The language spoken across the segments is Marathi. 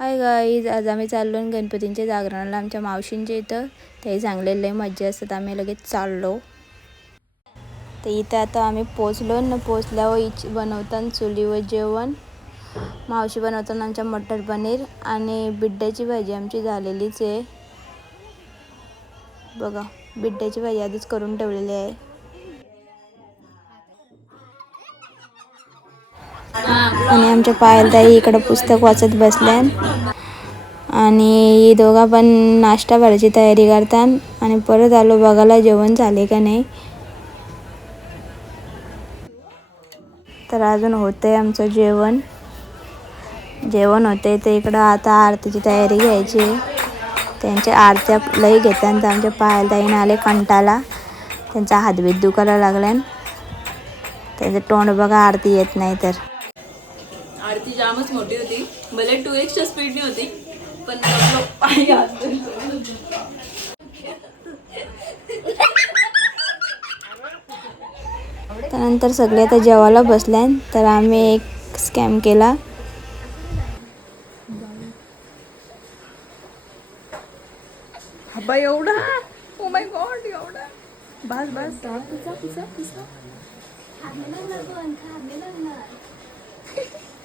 हाय गाईज आज आम्ही चाललो आणि गणपतींच्या जागरणाला आमच्या मावशींच्या इथं. ते सांगलेलं आहे मज्जा असतात. आम्ही लगेच चाललो. तर इथं आता आम्ही पोचलो न पोचल्यावर इच बनवतात चुलीवर जेवण. मावशी बनवताना आमच्या मटर पनीर आणि बिड्ड्याची भाजी आमची झालेलीच आहे. बघा बिड्ड्याची भाजी आधीच करून ठेवलेली आहे. आणि आमच्या पायलताई इकडं पुस्तक वाचत बसल्यान. आणि दोघा पण नाश्ता करायची तयारी करतात आणि परत आलो बघायला जेवण झाले का नाही. तर अजून होतंय आमचं जेवण. जेवण होतंय तर इकडं आता आरतीची तयारी घ्यायची. त्यांच्या आरत्या लई घेतात तर आमच्या पायलताईनं आले कंटाला. त्यांचा हातबीत दुखायला लागल्यान. त्यांचं तोंड बघा आरती येत नाही तर. आरती जामच मोठी होती. भले टू एक्सच्या स्पीडने होती पण. त्यानंतर सगळे आता जेवायला बसल्यान तर आम्ही एक स्कॅम केला. हब्बा एवढा? ओ माय गॉड एवढा? बस बस.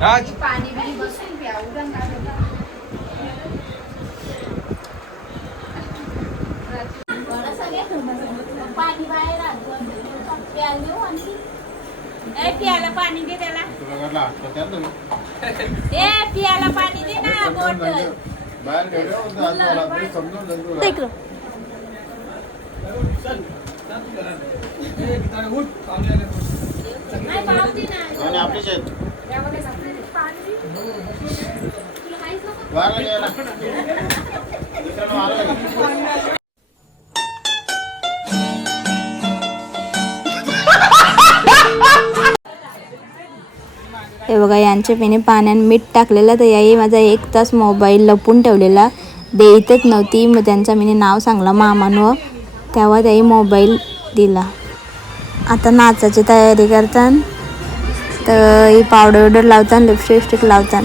राज ए पियाला पाणी दे त्याला. ए पियाला पाणी दे ना बॉटल. नाही पावती ना. आपली शेत वारला गेला दुसऱ्यानं मारलं का? हे बघा यांच्या पेने पाण्यात मीठ टाकलेलं तर याही माझा एक तास मोबाईल लपून ठेवलेला. देतच नव्हती मग त्यांचा मी नाव सांगलं मामानं तेव्हा त्याही मोबाईल दिला. आता नाचाची तयारी करतात तर ही पावडर बिवडर लावतात लिपस्टिक लावतात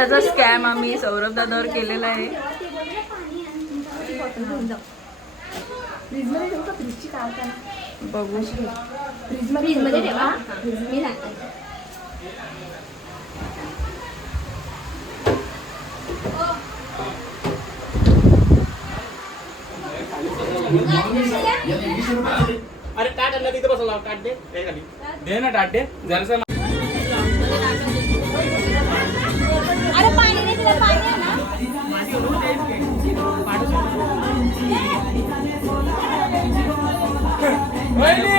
मिठाचा स्कॅम आम्ही सौरभ दादावर केलेला आहे. बघू. फ्रीजमध्ये ठेवा. मी सांगते अरे टाट आणला तिथे बसवला टाट दे. दे खाली दे ना टाट दे. जरासा Right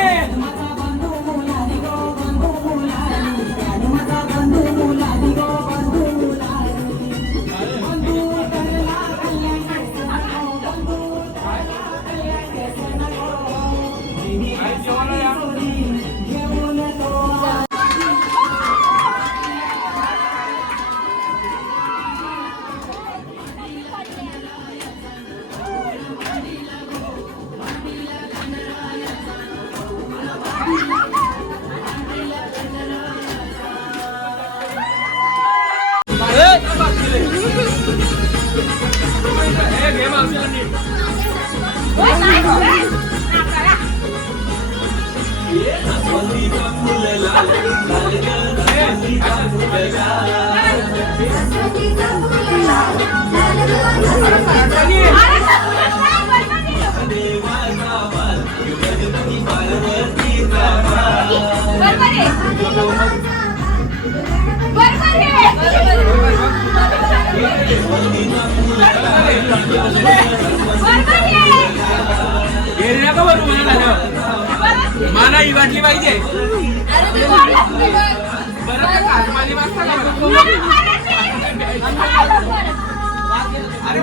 मला ही वाटली पाहिजे बरं. का वाजता का बरं? अरे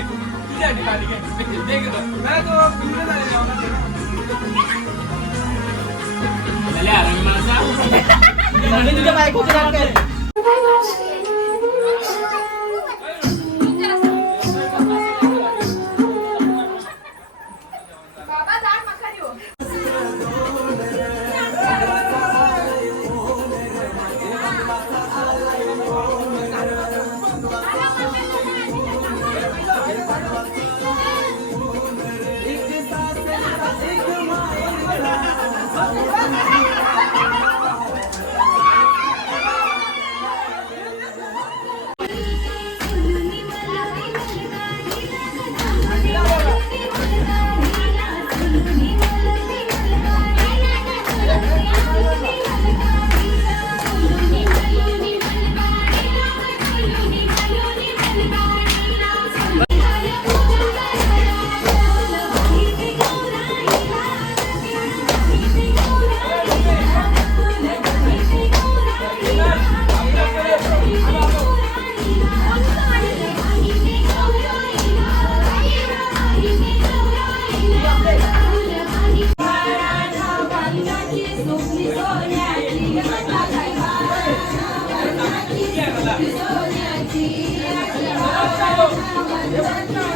तुझ्या ठिकाणी Yeah.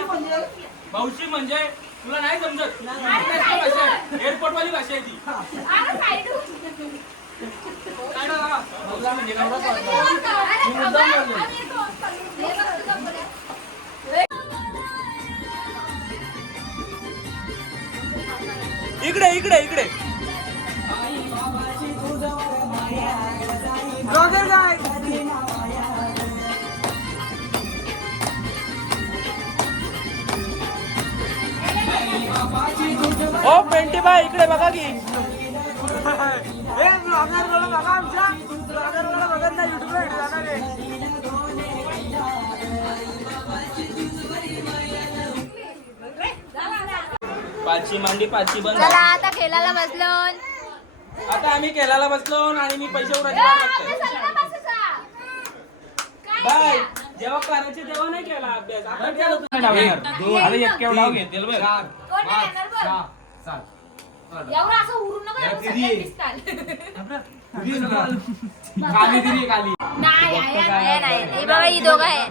मावशी म्हणजे? तुला नाही समजत. एअरपोर्ट वाली भाषा? आहे ती. म्हणजे? इकडे इकडे इकडे. ओ पेंटी बाय इकडे बघा की. पाचशे मांडी पाचशे बंद. चला आता खेळायला बसलो. आता आम्ही केलाला बसलो आणि मी पैसे बघतोय बाय. जेव्हा करायचे तेव्हा नाही केला अभ्यास. आता केला. आता घेतील बरं. एवढं असं उरून नको एवढं सगळे दिसतात. नाही आहे, आहे. हे बघा ही दोघं आहे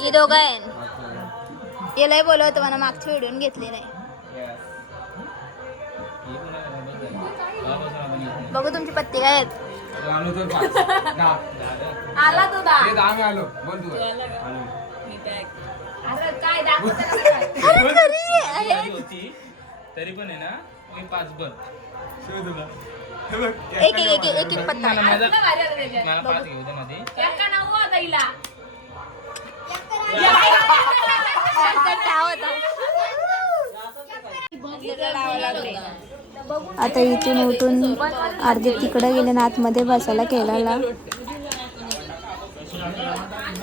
ही दोघं आहे यालाही बोलवतो मला मागची व्हिडिओ घेतली नाही. बघू तुमची पत्ती काय आहेत. आला तो दा. आम्ही आलो. बोल तू. अरे काय दाखवतं? अरे खरी आहे झाली होती तरी पण आहे ना मी पाच बर एक एक एक एक एक पत्ता. मला माझा. मला पाच घेऊ दे मध्ये. होतं हिला. आता इथून उठून अर्धे तिकडे गेले ना आतमध्ये बसायला खेळायला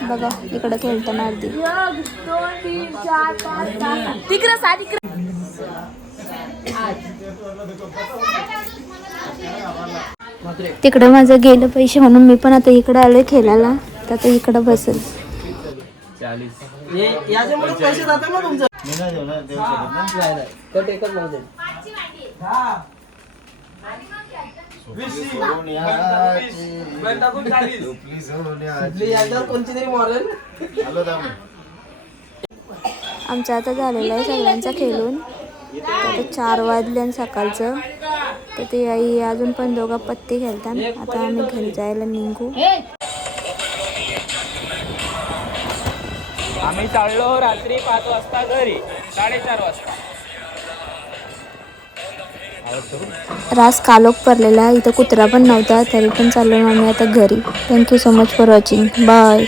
बघा इकडे खेळताना अर्धी. तिकडं सा तिकडं. तिकडं माझं गेलं पैसे म्हणून मी पण आता इकडे आलोय खेळायला. तर आता इकडं बसेल. चाळीस आता झालेला आहे सगळ्यांचा खेळून. तर आता चार वाजले आणि सकाळचं. तर ते आई अजून पण दोघं पत्ते खेळतात. आता आम्ही घरी जायला निघू. आम्ही चाललो रात्री पाच वाजता घरी. साडेचार वाजता. रास कालोख पडलेला इथं कुत्रा पण नव्हता तरी पण चाललो आम्ही आता घरी. Thank you so much for watching bye